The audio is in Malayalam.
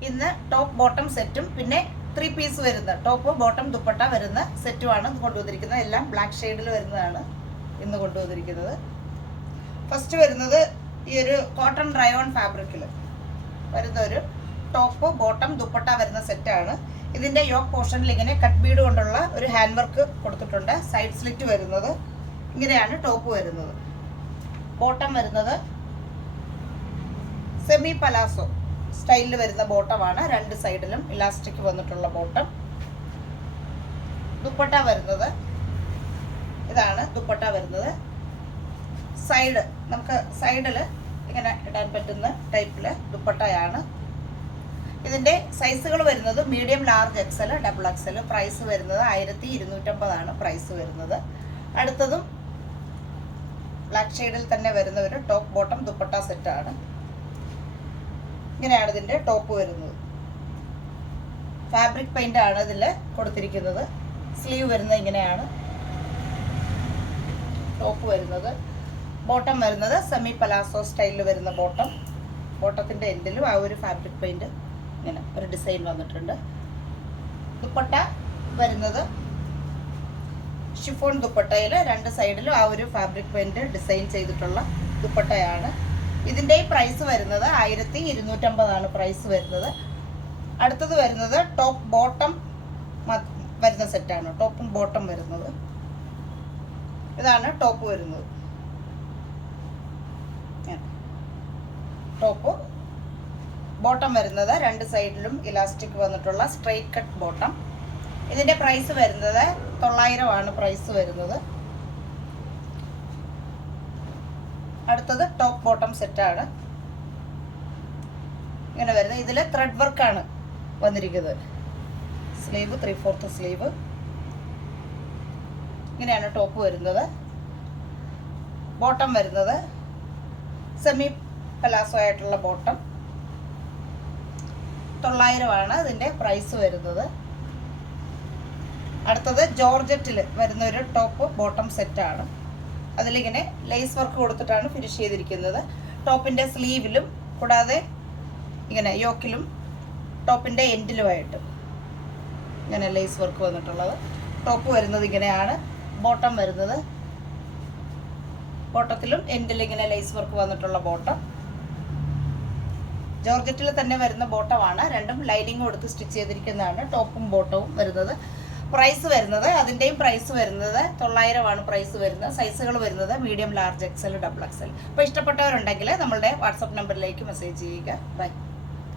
ഇന്ന് ടോപ്പ് ബോട്ടം സെറ്റും പിന്നെ 3 പീസ് വരുന്ന ടോപ്പ് ബോട്ടം ദുപ്പട്ട വരുന്ന സെറ്റുമാണ് കൊണ്ടുവന്നിരിക്കുന്നത്. എല്ലാം ബ്ലാക്ക് ഷെയ്ഡിൽ വരുന്നതാണ് ഇന്ന് കൊണ്ടുവന്നിരിക്കുന്നത്. ഫസ്റ്റ് വരുന്നത് ഈ ഒരു കോട്ടൺ റയോൺ ഫാബ്രിക്കിൽ വരുന്ന ഒരു ടോപ്പ് ബോട്ടം ദുപ്പട്ട വരുന്ന സെറ്റാണ്. ഇതിൻ്റെ യോക്ക് പോർഷനിൽ ഇങ്ങനെ കട്ട് ബീഡ് കൊണ്ടുള്ള ഒരു ഹാൻഡ് വർക്ക് കൊടുത്തിട്ടുണ്ട്. സൈഡ് സ്ലിറ്റ് വരുന്നത് ഇങ്ങനെയാണ് ടോപ്പ് വരുന്നത്. ബോട്ടം വരുന്നത് സെമി പലാസോ സ്റ്റൈലിൽ വരുന്ന ബോട്ടമാണ്. രണ്ട് സൈഡിലും ഇലാസ്റ്റിക് വന്നിട്ടുള്ള ബോട്ടം. ദുപ്പട്ട വരുന്നത് ഇതാണ്. ദുപ്പട്ട വരുന്നത് സൈഡ് നമുക്ക് സൈഡിൽ ഇങ്ങനെ ഇടാൻ പറ്റുന്ന ടൈപ്പിൽ ദുപ്പട്ടയാണ്. ഇതിൻ്റെ സൈസുകൾ വരുന്നത് medium, large, XL, double XL. Price വരുന്നത് 1250 പ്രൈസ് വരുന്നത്. അടുത്തതും ബ്ലാക്ക് ഷെയ്ഡിൽ തന്നെ വരുന്ന ഒരു ടോപ്പ് ബോട്ടം ദുപ്പട്ട സെറ്റാണ്. ഇങ്ങനെയാണ് ഇതിൻ്റെ ടോപ്പ് വരുന്നത്. ഫാബ്രിക് പെയിന്റ് ആണ് ഇതിൽ കൊടുത്തിരിക്കുന്നത്. സ്ലീവ് വരുന്നത് ഇങ്ങനെയാണ് ടോപ്പ് വരുന്നത്. ബോട്ടം വരുന്നത് സെമി പലാസോ സ്റ്റൈലിൽ വരുന്ന ബോട്ടം. ബോട്ടത്തിൻ്റെ എൻഡിലും ആ ഒരു ഫാബ്രിക് പെയിന്റ് ഇങ്ങനെ ഒരു ഡിസൈൻ വന്നിട്ടുണ്ട്. ദുപ്പട്ട വരുന്നത് ഷിഫോൺ ദുപ്പട്ടയിൽ രണ്ട് സൈഡിലും ആ ഒരു ഫാബ്രിക് പെയിന്റ് ഡിസൈൻ ചെയ്തിട്ടുള്ള ദുപ്പട്ടയാണ്. ഇതിൻ്റെ പ്രൈസ് വരുന്നത് 1250 പ്രൈസ് വരുന്നത്. അടുത്തത് വരുന്നത് ടോപ്പ് ബോട്ടം വരുന്ന സെറ്റാണ്. ടോപ്പും ബോട്ടം വരുന്നത് ഇതാണ് ടോപ്പ് വരുന്നത്. ടോപ്പ് ബോട്ടം വരുന്നത് രണ്ട് സൈഡിലും ഇലാസ്റ്റിക് വന്നിട്ടുള്ള സ്ട്രെയിറ്റ് കട്ട് ബോട്ടം. ഇതിൻ്റെ പ്രൈസ് വരുന്നത് 900 പ്രൈസ് വരുന്നത്. അടുത്തത് ടോപ്പ് ബോട്ടം സെറ്റാണ്. ഇങ്ങനെ വരുന്നത്. ഇതിൽ ത്രെഡ് വർക്കാണ് വന്നിരിക്കുന്നത്. Sleeve 3/4 sleeve. ഇങ്ങനെയാണ് ടോപ്പ് വരുന്നത്. ബോട്ടം വരുന്നത് സെമി പലാസോ ആയിട്ടുള്ള ബോട്ടം. 900 ഇതിൻ്റെ പ്രൈസ് വരുന്നത്. അടുത്തത് ജോർജറ്റിൽ വരുന്ന ഒരു ടോപ്പ് ബോട്ടം സെറ്റാണ്. അതിലിങ്ങനെ ലേസ് വർക്ക് കൊടുത്തിട്ടാണ് ഫിനിഷ് ചെയ്തിരിക്കുന്നത്. ടോപ്പിൻ്റെ സ്ലീവിലും കൂടാതെ ഇങ്ങനെ യോക്കിലും ടോപ്പിൻ്റെ എൻഡിലുമായിട്ട് ഇങ്ങനെ ലേസ് വർക്ക് വന്നിട്ടുള്ളത്. ടോപ്പ് വരുന്നത് ഇങ്ങനെയാണ്. ബോട്ടം വരുന്നത് ബോട്ടത്തിലും എൻഡിലും ഇങ്ങനെ ലേസ് വർക്ക് വന്നിട്ടുള്ള ബോട്ടം. ജോർജറ്റിൽ തന്നെ വരുന്ന ബോട്ടമാണ്. രണ്ടും ലൈനിങ് കൊടുത്ത് സ്റ്റിച്ച് ചെയ്തിരിക്കുന്നതാണ് ടോപ്പും ബോട്ടവും വരുന്നത്. പ്രൈസ് വരുന്നത് അതിൻ്റെയും പ്രൈസ് വരുന്നത് 900 പ്രൈസ് വരുന്നത്. സൈസുകൾ വരുന്നത് medium, large, XL, double XL. അപ്പോൾ ഇഷ്ടപ്പെട്ടവരുണ്ടെങ്കിൽ നമ്മളുടെ വാട്സപ്പ് നമ്പറിലേക്ക് മെസ്സേജ് ചെയ്യുക. ബൈ.